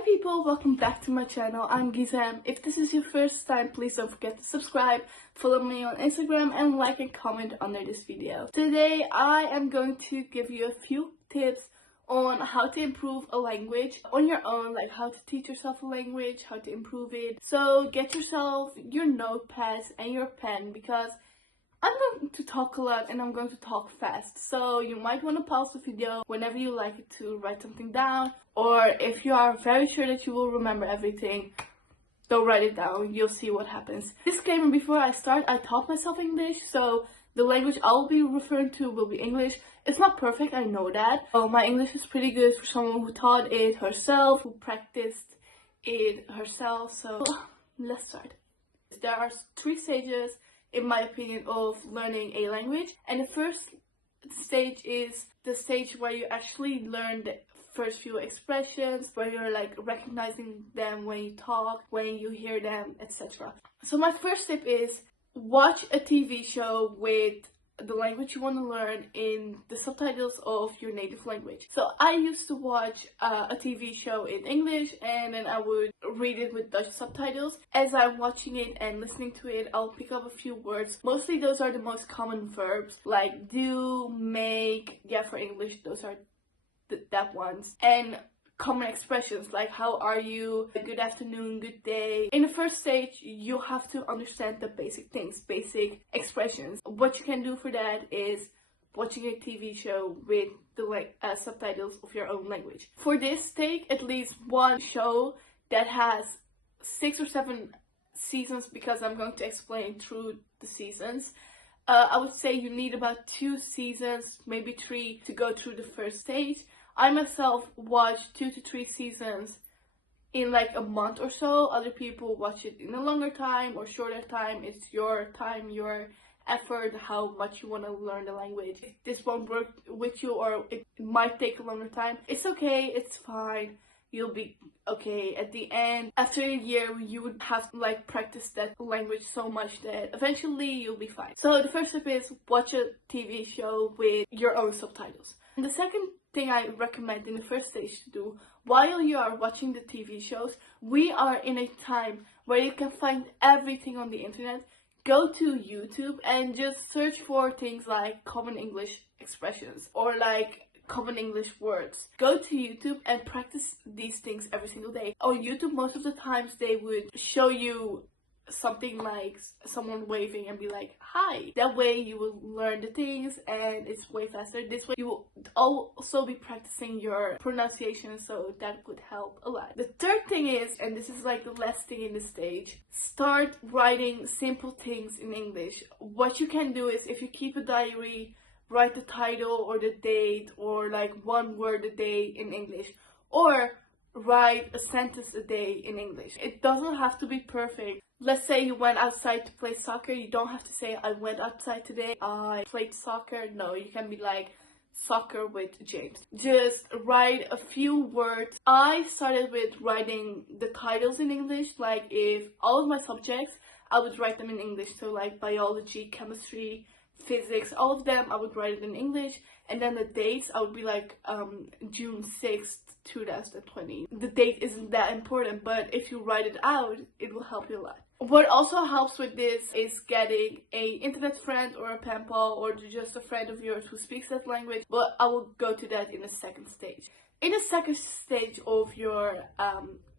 Hi people, welcome back to my channel. I'm Gizem. If this is your first time, please don't forget to subscribe, follow me on Instagram, and like and comment under this video. Today I am going to give you a few tips on how to improve a language on your own, like how to teach yourself a language, how to improve it. So get yourself your notepads and your pen, because I'm going to talk a lot and I'm going to talk fast, so you might want to pause the video whenever you like it to write something down, or if you are very sure that you will remember everything, don't write it down, you'll see what happens. Disclaimer before I start, I taught myself English, so the language I'll be referring to will be English. It's not perfect, I know that. So my English is pretty good for someone who taught it herself, who practiced it herself, so let's start. There are 3 stages, in my opinion, of learning a language, and the first stage is the stage where you actually learn the first few expressions, where you're like recognizing them when you talk, when you hear them, etc. So my first tip is watch a TV show with the language you want to learn in the subtitles of your native language. So I used to watch a TV show in English, and then I would read it with Dutch subtitles. As I'm watching it and listening to it, I'll pick up a few words. Mostly those are the most common verbs, like do, make, yeah, for English those are that ones, and common expressions like how are you, good afternoon, good day. In the first stage you have to understand the basic things, basic expressions. What you can do for that is watching a TV show with the subtitles of your own language. For this, take at least one show that has 6 or 7 seasons, because I'm going to explain through the seasons. I would say you need about 2 seasons, maybe 3, to go through the first stage. I myself watched 2 to 3 seasons in like a month or so. Other people watch it in a longer time or shorter time. It's your time, your effort, how much you want to learn the language. If this won't work with you, or it might take a longer time, it's okay, it's fine. You'll be okay at the end. After a year, you would have like practiced that language so much that eventually you'll be fine. So the first step is watch a TV show with your own subtitles. And the second thing I recommend in the first stage to do while you are watching the TV shows, we are in a time where you can find everything on the internet. Go to YouTube and just search for things like common English expressions or like common English words. Go to YouTube and practice these things every single day. On YouTube, most of the times they would show you something like someone waving and be like, hi. That way you will learn the things and it's way faster. This way you will also be practicing your pronunciation, so that would help a lot. The third thing is, and this is like the last thing in the stage, start writing simple things in English. What you can do is, if you keep a diary, write the title or the date or like one word a day in English, or write a sentence a day in English. It doesn't have to be perfect. Let's say you went outside to play soccer. You don't have to say, I went outside today, I played soccer. No, you can be like, soccer with James. Just write a few words. I started with writing the titles in English. Like if all of my subjects, I would write them in English. So like biology, chemistry, physics, all of them I would write it in English. And then the dates, I would be like June 6th 2020. The date isn't that important, but if you write it out, it will help you a lot. What also helps with this is getting a internet friend or a pen pal or just a friend of yours who speaks that language, but I will go to that in the second stage. In the second stage of your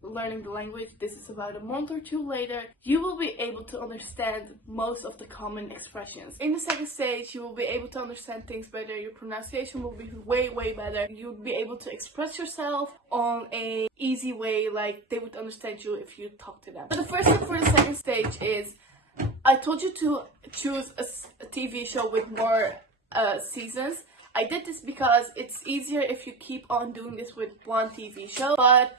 learning the language, this is about a month or 2 later, you will be able to understand most of the common expressions. In the second stage, you will be able to understand things better. Your pronunciation will be way better. You'll be able to express yourself on a easy way, like they would understand you if you talk to them. But the first step for the second stage is, I told you to choose a TV show with more seasons. I did this because it's easier if you keep on doing this with one TV show, but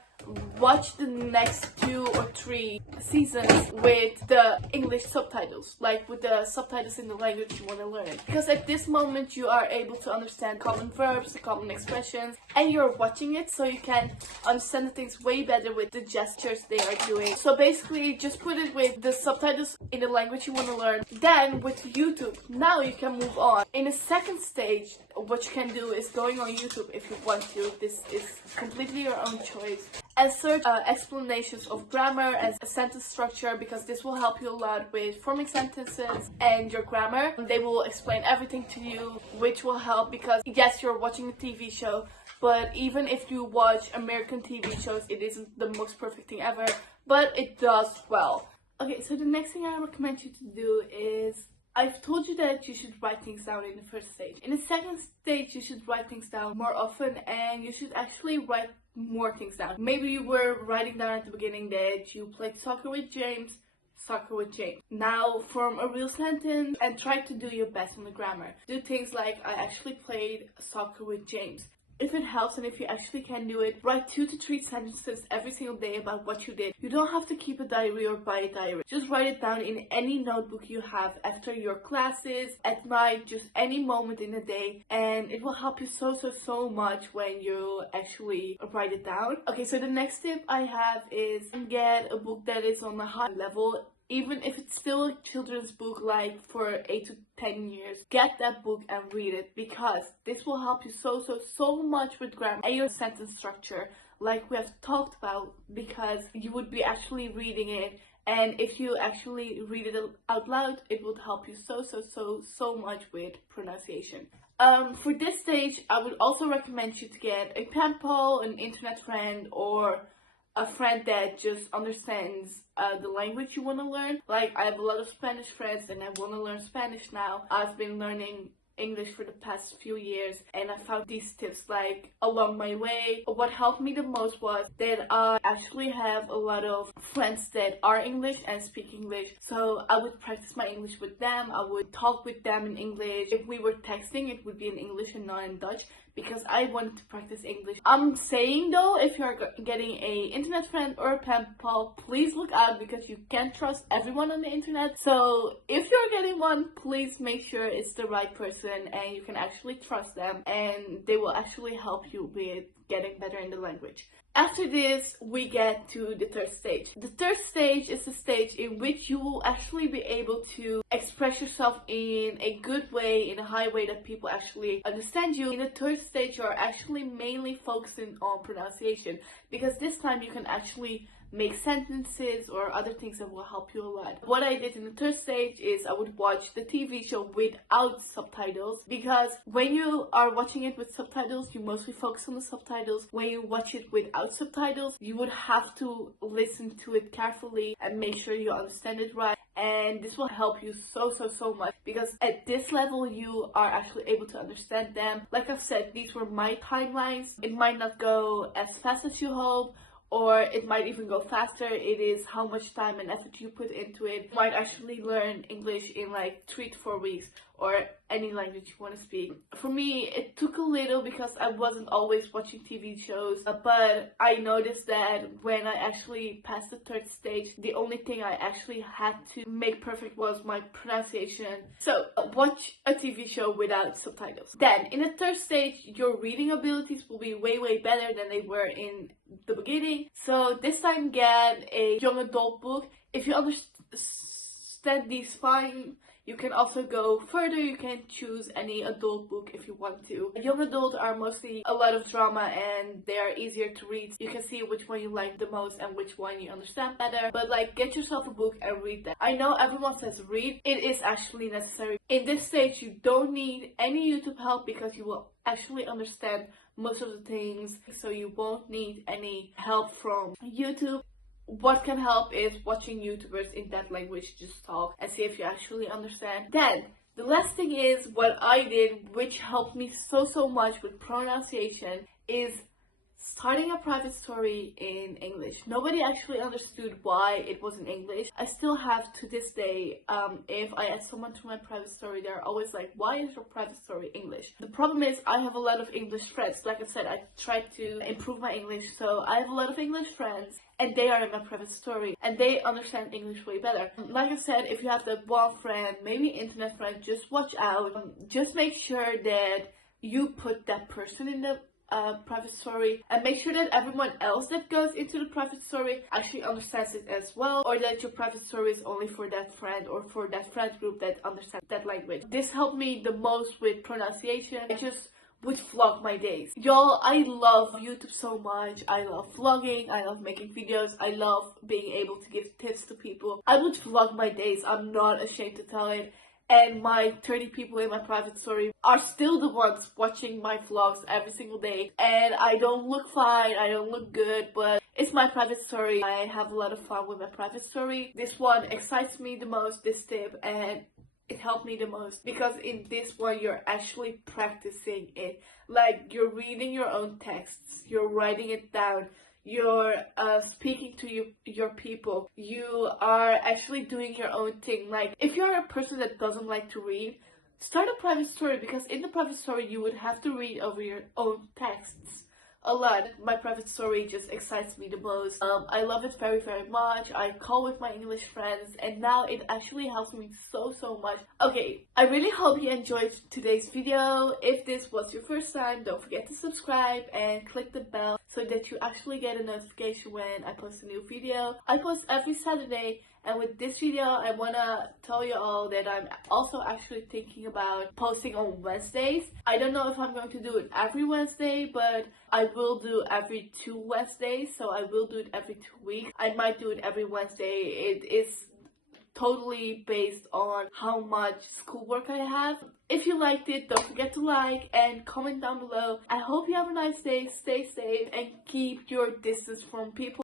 watch the next 2 or 3 seasons with the English subtitles, like with the subtitles in the language you want to learn. Because at this moment you are able to understand common verbs, the common expressions, and you're watching it, so you can understand the things way better with the gestures they are doing. So basically just put it with the subtitles in the language you want to learn. Then with YouTube, now you can move on. In the second stage, what you can do is going on YouTube if you want to. This is completely your own choice. And search explanations of grammar and sentence structure, because this will help you a lot with forming sentences and your grammar. They will explain everything to you, which will help because yes, you're watching a TV show, but even if you watch American TV shows, it isn't the most perfect thing ever, but it does well. Okay, so the next thing I recommend you to do is, I've told you that you should write things down in the first stage. In the second stage, you should write things down more often, and you should actually write more things down. Maybe you were writing down at the beginning that you played soccer with James. Now form a real sentence and try to do your best on the grammar. Do things like, I actually played soccer with James. If it helps and if you actually can do it, write 2 to 3 sentences every single day about what you did. You don't have to keep a diary or buy a diary. Just write it down in any notebook you have after your classes, at night, just any moment in the day, and it will help you so much when you actually write it down. Okay, so the next tip I have is get a book that is on a high level. Even if it's still a children's book, like for 8 to 10 years, get that book and read it, because this will help you so much with grammar and your sentence structure, like we have talked about, because you would be actually reading it, and if you actually read it out loud, it would help you so much with pronunciation. For this stage, I would also recommend you to get a pen pal, an internet friend, or a friend that just understands the language you want to learn. Like, I have a lot of Spanish friends and I want to learn Spanish now. I've been learning English for the past few years, and I found these tips like along my way. What helped me the most was that I actually have a lot of friends that are English and speak English, so I would practice my English with them. I would talk with them in English. If we were texting, it would be in English and not in Dutch, because I wanted to practice English. I'm saying though, if you're getting a internet friend or a pen pal, please look out, because you can't trust everyone on the internet. So if you're getting one, please make sure it's the right person and you can actually trust them, and they will actually help you with getting better in the language. After this, we get to the third stage. The third stage is the stage in which you will actually be able to express yourself in a good way, in a high way that people actually understand you. In the third stage, you're actually mainly focusing on pronunciation, because this time you can actually make sentences or other things that will help you a lot. What I did in the third stage is I would watch the TV show without subtitles, because when you are watching it with subtitles, you mostly focus on the subtitles. When you watch it without subtitles, you would have to listen to it carefully and make sure you understand it right. And this will help you so much, because at this level you are actually able to understand them. Like I've said, these were my timelines. It might not go as fast as you hope, or it might even go faster. It is how much time and effort you put into it. You might actually learn English in like 3 to 4 weeks, or any language you want to speak. For me, it took a little because I wasn't always watching TV shows, but I noticed that when I actually passed the third stage, the only thing I actually had to make perfect was my pronunciation. So watch a TV show without subtitles. Then in the third stage, your reading abilities will be way better than they were in the beginning. So this time get a young adult book. If you understand these fine, you can also go further. You can choose any adult book if you want to. Young adult are mostly a lot of drama and they are easier to read. You can see which one you like the most and which one you understand better. But like, get yourself a book and read that. I know everyone says read. It is actually necessary. In this stage, you don't need any YouTube help, because you will actually understand most of the things. So you won't need any help from YouTube. What can help is watching YouTubers in that language just talk and see if you actually understand. Then the last thing is what I did, which helped me so much with pronunciation, is starting a private story in English. Nobody actually understood why it was in English. I still have to this day, if I ask someone to my private story, they're always like, why is your private story English? The problem is I have a lot of English friends. Like I said, I tried to improve my English, so I have a lot of English friends, and they are in my private story, and they understand English way better. Like I said, if you have that one friend, maybe internet friend, just watch out. Just make sure that you put that person in the private story, and make sure that everyone else that goes into the private story actually understands it as well, or that your private story is only for that friend or for that friend group that understands that language. This helped me the most with pronunciation. I just would vlog my days. Y'all, I love YouTube so much. I love vlogging, I love making videos, I love being able to give tips to people. I would vlog my days, I'm not ashamed to tell it. And my 30 people in my private story are still the ones watching my vlogs every single day. And I don't look fine, I don't look good, but it's my private story. I have a lot of fun with my private story. This one excites me the most, this tip, and it helped me the most because in this one you're actually practicing it. Like, you're reading your own texts, you're writing it down, you're speaking to your people, you are actually doing your own thing. Like, if you're a person that doesn't like to read, start a private story, because in the private story you would have to read over your own texts a lot. My private story just excites me the most. I love it very, very much. I call with my English friends, and now it actually helps me so much. Okay, I really hope you enjoyed today's video. If this was your first time, don't forget to subscribe and click the bell so that you actually get a notification when I post a new video. I post every Saturday, and with this video I wanna tell you all that I'm also actually thinking about posting on Wednesdays. I don't know if I'm going to do it every Wednesday, but I will do every 2 Wednesdays, so I will do it every 2 weeks. I might do it every Wednesday. It is totally based on how much schoolwork I have. If you liked it, don't forget to like and comment down below. I hope you have a nice day, stay safe, and keep your distance from people